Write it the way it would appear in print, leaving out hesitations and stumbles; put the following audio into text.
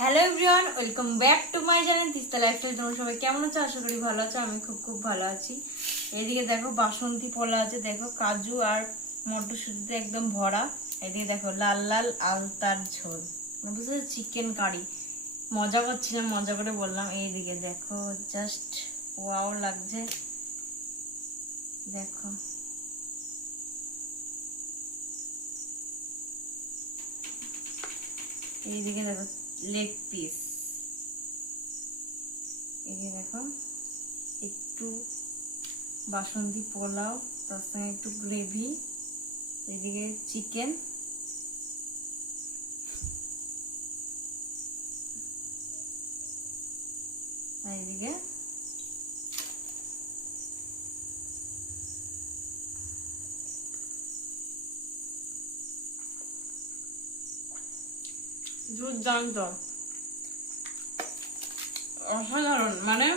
Hello everyone, welcome back to my channel Teesta lifestyle. তোমরা সবাই কেমন আছো? আশা করি ভালো আছো। আমি খুব খুব ভালো আছি। এদিকে দেখো বাসন্তী পোলা আছে, দেখো কাজু আর মটরশুঁটিতে একদম ভরা। এদিকে দেখো লাল লাল আলতার ঝোল, বুঝতে চিকেন কারি। মজা করছিলাম, মজা করে বললাম। এইদিকে দেখো জাস্ট ওয়াও লাগছে, দেখো। এইদিকে দেখো লেগ পিস, এই দেখো একটু বাসন্তী পোলাও, তার সঙ্গে একটু গ্রেভি, এদিকে চিকেন, আর এদিকে দুর্দান্ত, অসাধারণ। মানে